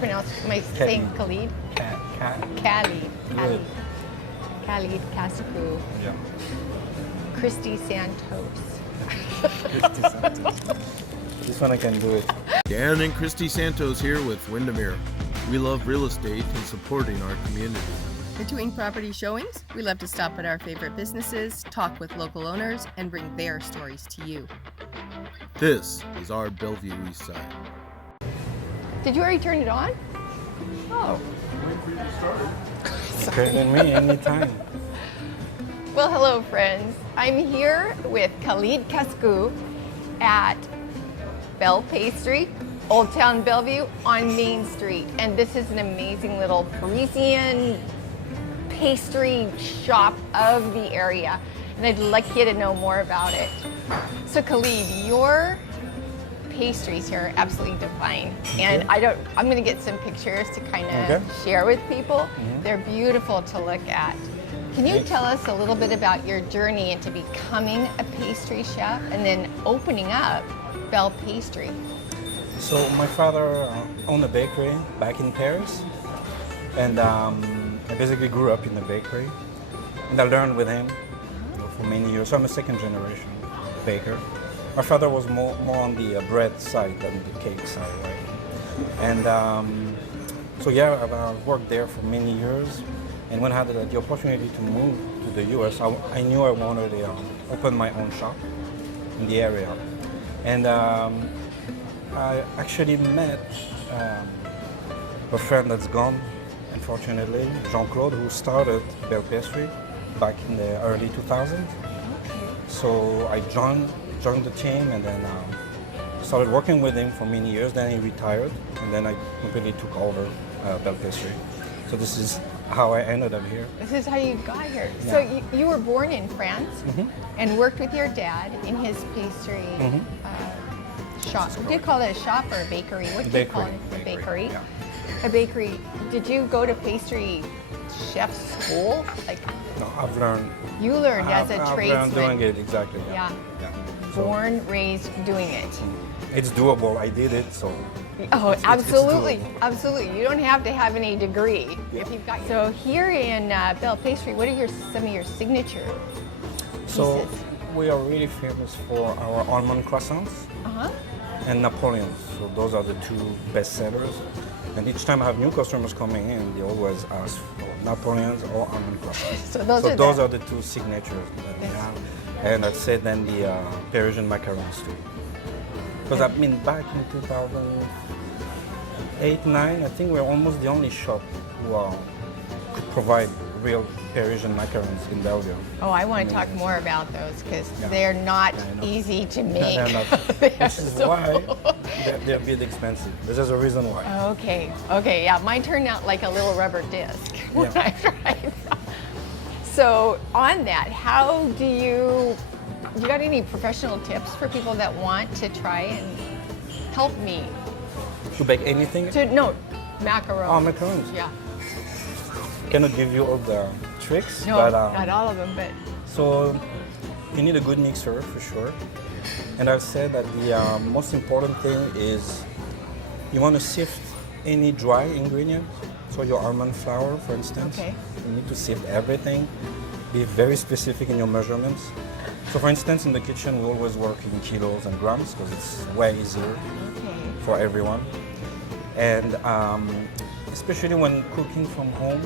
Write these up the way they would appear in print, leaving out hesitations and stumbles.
Pronounce, am I saying Khalid? Khalid. Good. Khalid Kaskou. Yeah. Christy Santos. Christy Santos. This one I can do it. Dan and Christy Santos here with Windermere. We love real estate and supporting our community. Between property showings, we love to stop at our favorite businesses, talk with local owners, and bring their stories to you. This is our Bellevue East Side. Did you already turn it on? Oh. Better than me anytime. Well, hello, friends. I'm here with Khalid Kaskou at Belle Pastry, Old Town Bellevue on Main Street. And this is an amazing little Parisian pastry shop of the area. And I'd like you to know more about it. So Khalid, your pastries here are absolutely divine. And I'm gonna get some pictures to kind of share with people. They're beautiful to look at. Can you tell us a little bit about your journey into becoming a pastry chef and then opening up Belle Pastry? So my father owned a bakery back in Paris, and I basically grew up in the bakery, and I learned with him for many years. So I'm a second generation baker. My father was more on the bread side than the cake side, right? And so yeah, I've worked there for many years. And when I had the opportunity to move to the US, I knew I wanted to open my own shop in the area. And I actually met a friend that's gone, unfortunately, Jean-Claude, who started Belle Pastry back in the early 2000s. So I joined the team and then started working with him for many years. Then he retired, and then I completely took over Belle Pastry. So this is how I ended up here. This is how you got here. Yeah. So you were born in France and worked with your dad in his pastry shop. Do you call it a shop or a bakery? What do you call it? A bakery. Yeah. A bakery. Did you go to pastry chef school? Like No, I've learned. you learned as a I've tradesman. learned doing it, exactly. Yeah. So Born, raised, doing it. it's doable. I did it, so. Oh, it's absolutely, doable. absolutely. You don't have to have any degree Yeah. if you've got. So here in Belle Pastry, what are some of your signature So pieces? we are really famous for our almond croissants and napoleons. So those are the two best sellers. And each time I have new customers coming in, they always ask for napoleons or almond croissants. So those are the two signatures that we have. And I'd say then the Parisian macarons too. Because I've been back in 2008, 9, I think we're almost the only shop who could provide real Parisian macarons in Bellevue. Oh, I want to talk more about those because they're not easy to make. They're not, which is why they're a bit expensive. This is a reason why. Okay, yeah, mine turned out like a little rubber disc when I tried. So on that, how do you got any professional tips for people that want to try and help me? To bake anything? No, macarons. Oh, macarons. Yeah. Cannot give you all the tricks, No, but not all of them, but so you need a good mixer for sure. And I've said that the most important thing is you want to sift any dry ingredient. So your almond flour, for instance, you need to sift everything. Be very specific in your measurements. So for instance, in the kitchen, we always work in kilos and grams because it's way easier for everyone. And especially when cooking from home,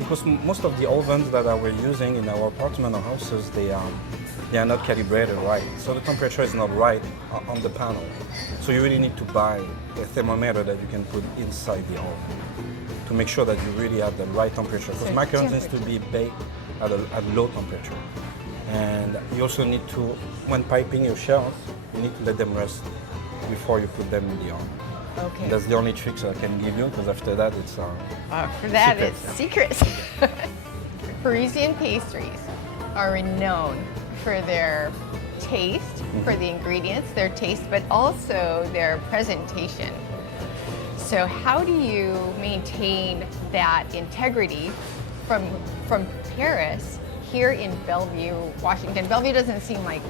because most of the ovens that we're using in our apartment or houses, they are not calibrated right. So the temperature is not right on the panel. So you really need to buy a thermometer that you can put inside the oven to make sure that you really have the right temperature. Because macarons needs to be baked at a low temperature. And you also need to, when piping your shells, you need to let them rest before you put them in the oven. okay. That's the only tricks I can give you, because after that it's For that, secret. it's secrets. Parisian pastries are renowned for their taste, for the ingredients, their taste, but also their presentation. So how do you maintain that integrity from Paris here in Bellevue, Washington? Bellevue doesn't seem like,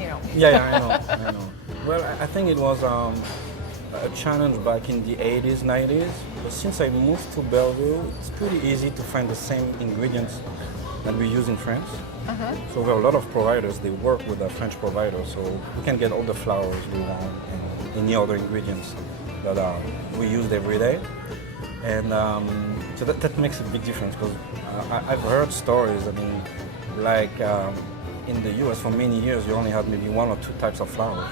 you know. Yeah, I know. Well, I think it was a challenge back in the 80s, 90s. But since I moved to Bellevue, it's pretty easy to find the same ingredients that we use in France. So there are a lot of providers, they work with a French provider, so we can get all the flours we want and any other ingredients that we use every day. And so that makes a big difference, because I've heard stories, I mean, like in the US for many years you only had maybe one or two types of flour.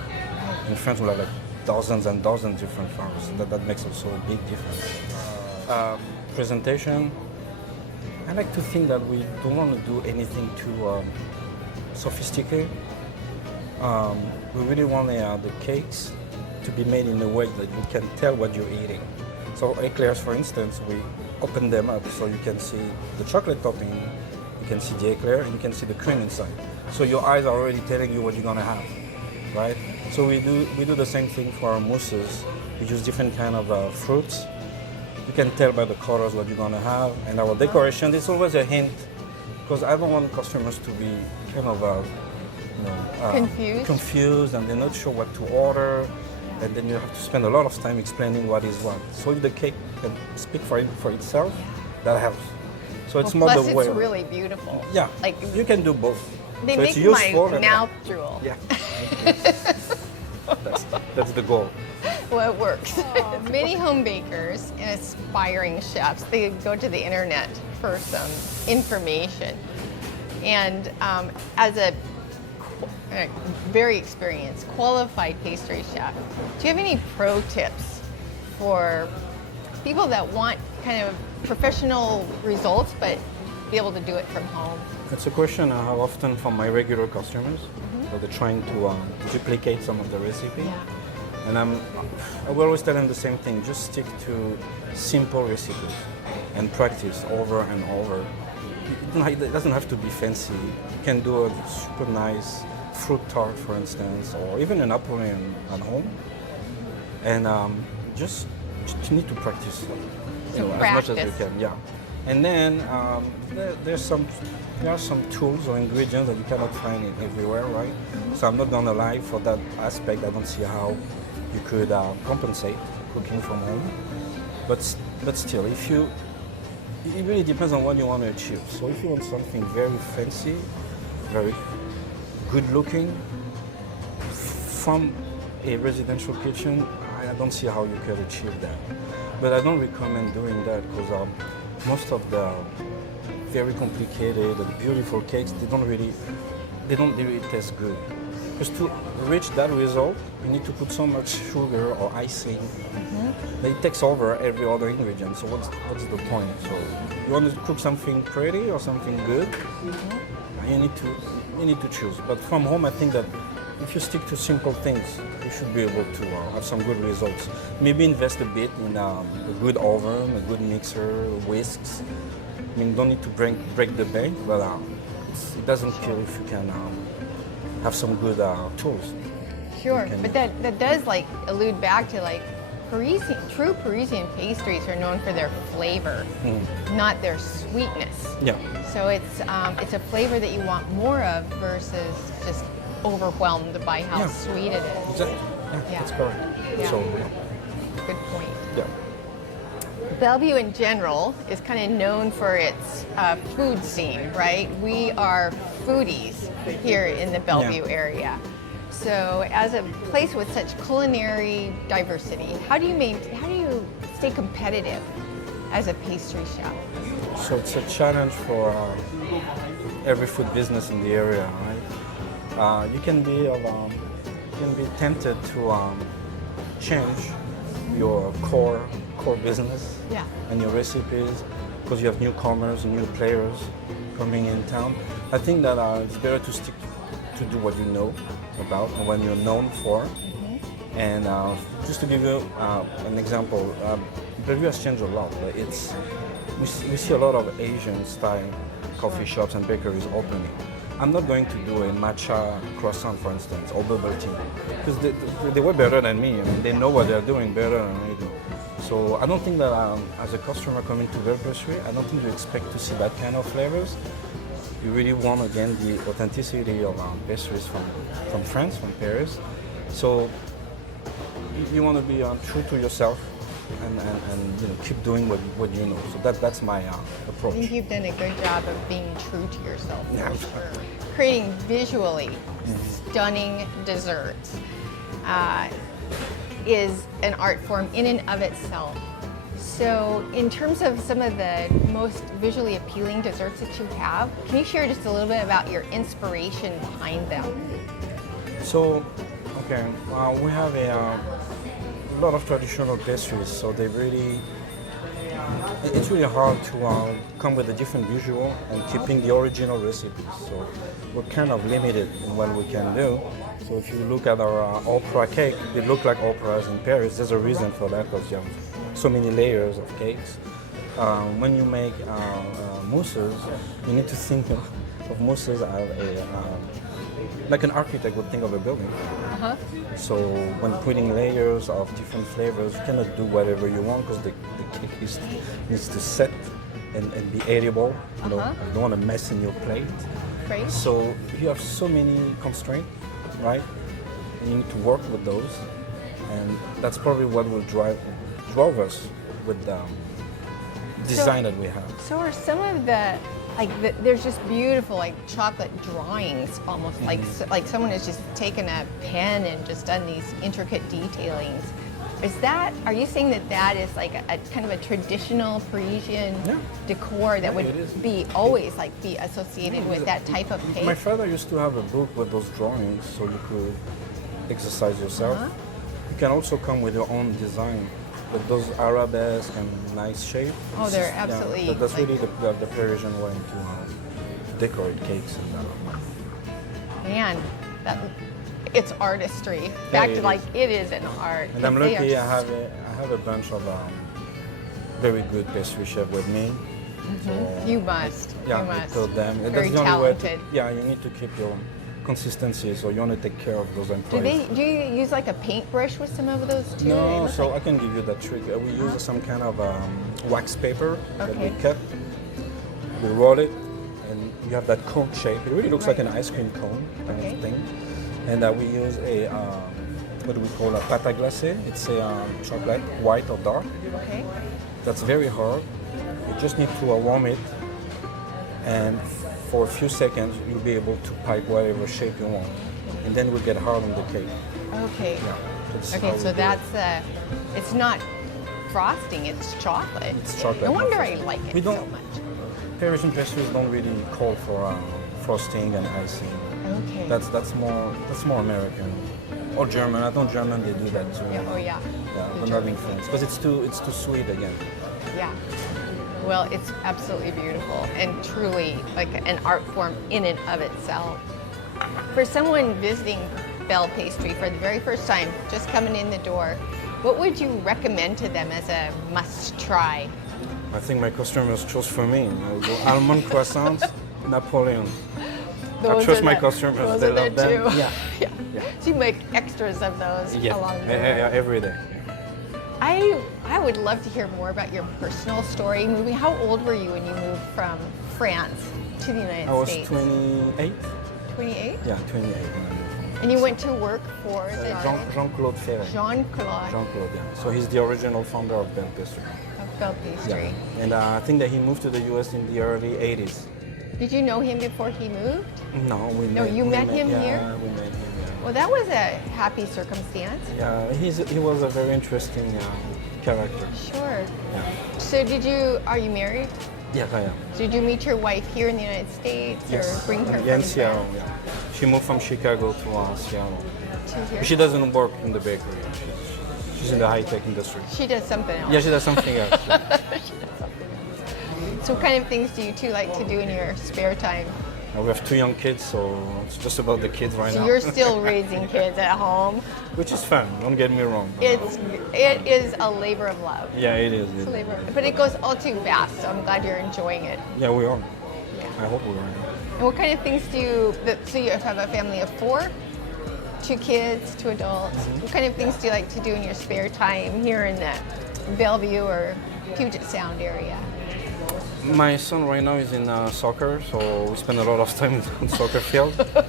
In France we have like dozens and dozens of different flours. That makes also a big difference. Presentation, I like to think that we don't want to do anything too sophisticated. We really want the cakes to be made in a way that you can tell what you're eating. So eclairs, for instance, we open them up so you can see the chocolate topping, you can see the eclair, and you can see the cream inside. So your eyes are already telling you what you're gonna have, right? So we do the same thing for our mousses. We use different kind of fruits. You can tell by the colors what you're gonna have, and our decoration. It's always a hint, because I don't want customers to be kind of confused, and they're not sure what to order. And then you have to spend a lot of time explaining what is what. So if the cake can speak for itself, that helps. So it's more plus the way. it's really beautiful. Yeah, like you can do both. they so make it's useful my mouth drool. Yeah, that's the goal. Well, it works. Many home bakers and aspiring chefs, they go to the internet for some information. And as a very experienced, qualified pastry chef, do you have any pro tips for people that want kind of professional results but be able to do it from home? It's a question I have often from my regular customers that they're trying to duplicate some of the recipe. Yeah. And I will always tell them the same thing, just stick to simple recipes and practice over and over. It doesn't have to be fancy. You can do a super nice fruit tart, for instance, or even a Napoleon at home. And just need to practice as much as you can. Yeah. And then there are some tools or ingredients that you cannot find everywhere, right? So I'm not gonna lie, for that aspect, I don't see how you could compensate cooking from home. But still, it really depends on what you want to achieve. So if you want something very fancy, very good looking, from a residential kitchen, I don't see how you could achieve that. But I don't recommend doing that, because most of the very complicated and beautiful cakes, they don't really taste good. Because to reach that result, you need to put so much sugar or icing that it takes over every other ingredient. So what's the point? So you want to cook something pretty or something good, you need to choose. But from home, I think that if you stick to simple things, you should be able to have some good results. Maybe invest a bit in a good oven, a good mixer, whisks. I mean, don't need to break the bank, but it doesn't kill if you can have some good tools. Sure, but that does allude back to true Parisian pastries are known for their flavor, not their sweetness. Yeah. So it's a flavor that you want more of versus just overwhelmed by how sweet it is. Exactly. Yeah, that's correct. Yeah. So, Good point. yeah. Bellevue in general is kind of known for its food scene, right? We are foodies here in the Bellevue area. So as a place with such culinary diversity, how do you stay competitive as a pastry chef? So it's a challenge for every food business in the area, right? You can be tempted to change your core business and your recipes, because you have newcomers and new players coming in town. I think that it's better to stick to do what you know about and what you're known for. And just to give you an example, Bellevue has changed a lot. We see a lot of Asian style coffee shops and bakeries opening. I'm not going to do a matcha croissant, for instance, or bubble tea, because they were better than me. I mean, they know what they're doing better than I do. So I don't think that as a customer coming to Belle Pastry, I don't think you expect to see that kind of flavors. You really want, again, the authenticity of pastries from France, from Paris. So you want to be true to yourself and keep doing what you know. So that's my I approach. think you've done a good job of being true to yourself, Yeah. for sure. Creating visually stunning desserts is an art form in and of itself. So in terms of some of the most visually appealing desserts that you have, can you share just a little bit about your inspiration behind them? So, okay, we have a lot of traditional pastries, so it's really hard to come with a different visual and keeping the original recipe. So we're kind of limited in what we can do. So if you look at our opera cake, they look like operas in Paris. There's a reason for that, because you have so many layers of cakes. When you make mousses, you need to think of mousses as like an architect would think of a building. So when putting layers of different flavors, you cannot do whatever you want, because the cake needs to set and be edible. You don't want to mess in your plate. Right? So you have so many constraints, right? You need to work with those, and that's probably what will drove us with the design that we have. So are some of there's just beautiful like chocolate drawings, almost like someone has just taken a pen and just done these intricate detailings. Are you saying that is like a kind of a traditional Parisian decor that would be always be associated with that type of cake? My father used to have a book with those drawings, so you could exercise yourself. You can also come with your own design, with those arabesque and nice shape. Oh, they're absolutely. Yeah, that's really the Parisian way to decorate cakes. Man, it's artistry. Back to it is an art. And I'm lucky. I have a bunch of very good pastry chefs with me. So, You must. yeah, You must. so them. Very That's the only way talented. you need to keep your consistency. So you want to take care of those employees. Do you use like a paintbrush with some of those too? No, so I can give you that trick. We use some kind of wax paper that we cut. We roll it, and you have that cone shape. It really looks like an ice cream cone kind of thing. And we use what do we call a pâte à glacée? It's a chocolate, white or dark. Okay. That's very hard. You just need to warm it, and for a few seconds you'll be able to pipe whatever shape you want, and then we'll get hard on the cake. Okay. Yeah, Okay, so it's not frosting, it's chocolate. It's chocolate. No wonder not I like it We so don't- much. Parisian pastries don't really call for frosting and icing. Okay. That's more American or German. I know German they do that too. Yeah, oh yeah. Yeah, The but not German in France because it's too sweet again. Yeah. Well, it's absolutely beautiful and truly like an art form in and of itself. For someone visiting Belle Pastry for the very first time, just coming in the door, what would you recommend to them as a must-try? I think my customers chose for me. I go almond croissants, napoleons. I trust my customers. Those They are love there them. too. Yeah. Yeah. So you make extras of those along the way. Yeah, every day. I would love to hear more about your personal story. Moving, how old were you when you moved from France to the United I was States? 28. 28? Yeah, 28. when I moved. And you went to work for the Jean-Claude Ferret. Jean-Claude Jean-Claude, yeah. So he's the original founder of Belle Pastry. of Belle Pastry. Yeah. And I think that he moved to the U.S. in the early 80s. Did you know him before he moved? No, you met him yeah, here? We met him. Well, that was a happy circumstance. Yeah, he was a very interesting character. Sure. Yeah. So are you married? Yes, I am. Did you meet your wife here in the United States or bring her Yeah, in from Seattle. France Yeah. She moved from Chicago to Seattle. to here? She doesn't work in the bakery. She's in the high-tech industry. She does something else. Yeah, she does something else. Yeah. So what kind of things do you two like to do in your spare time? We have 2 young kids, so it's just about the kids right So now. you're still raising kids at home. Which is fun, don't get me wrong. It is a labor of love. Yeah, it is. It's a labor, but it goes all too fast. So I'm glad you're enjoying it. Yeah, we are. Yeah. I hope we are. And what kind of things do you? So you have a family of 4, 2 kids, 2 adults. What kind of things do you like to do in your spare time here in the Bellevue or Puget Sound area? My son right now is in soccer, so we spend a lot of time on the soccer field. But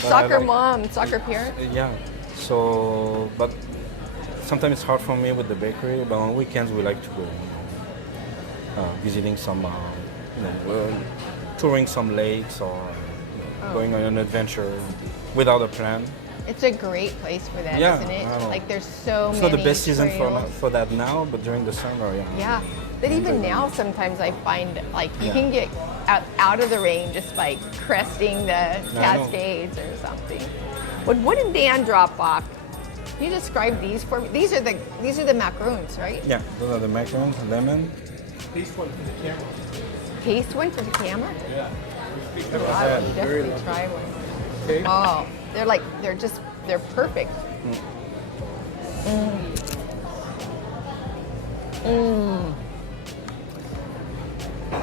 Soccer mom, soccer parent. Yeah. So, but sometimes it's hard for me with the bakery, but on weekends we like to go visiting some, touring some lakes or going on an adventure without a plan. It's a great place for that, Yeah, isn't it? I know. Like there's so It's many not the best season trails. for that now, but during the summer, yeah. Yeah, but even now sometimes I find like you can get out of the rain just by cresting the Cascades or something. But what did Dan drop off? Can you describe these for me? These are the macaroons, right? Yeah, those are the macarons, lemon. Taste one for the camera? Yeah. Wow, you definitely try one. Okay. Oh, they're perfect.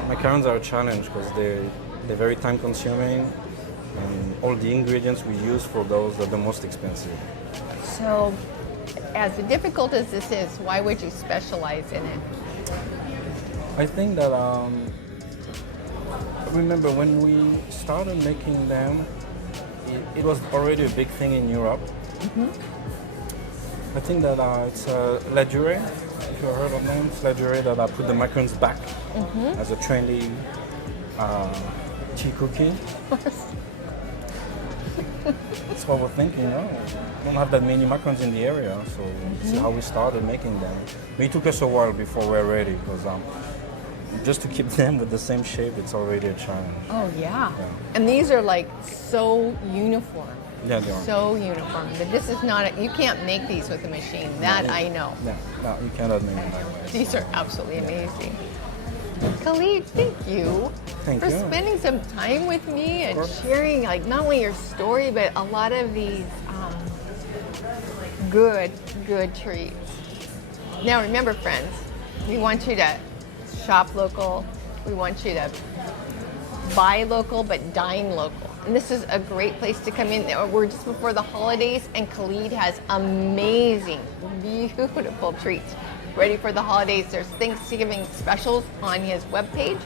Macarons are a challenge because they're very time consuming, and all the ingredients we use for those are the most expensive. So, as difficult as this is, why would you specialize in it? I think that, remember when we started making them, it was already a big thing in Europe. I think that it's La Durée, if you heard of them, it's La Durée that I put the macarons back as a trendy tea cookie. That's what we're thinking, no? We don't have that many macarons in the area, so this is how we started making them. But it took us a while before we're ready, because just to keep them with the same shape, it's already a challenge. Oh yeah. And these are like so uniform. Yeah, they are. So uniform. But this is not, you can't make these with a machine. That I know. No, you cannot make them that way. These are absolutely amazing. Khalid, thank you Thank for you. spending some time with me and sharing like not only your story, but a lot of these good treats. Now remember friends, we want you to shop local. We want you to buy local, but dine local. And this is a great place to come in. We're just before the holidays, and Khalid has amazing, beautiful treats ready for the holidays. There's Thanksgiving specials on his webpage.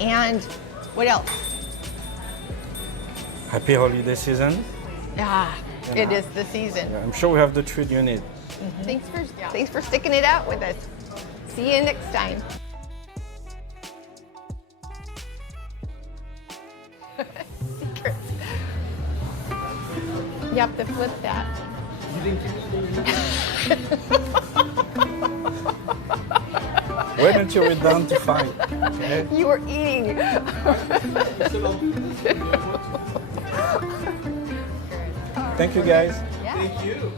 And what else? Happy holiday season. It is the season. Yeah, I'm sure we have the treat you need. Thanks for sticking it out with us. See you next time. Secrets. You have to flip that. Why don't you read down to 5? Okay? You were eating. Thank you, guys. Yeah. Thank you.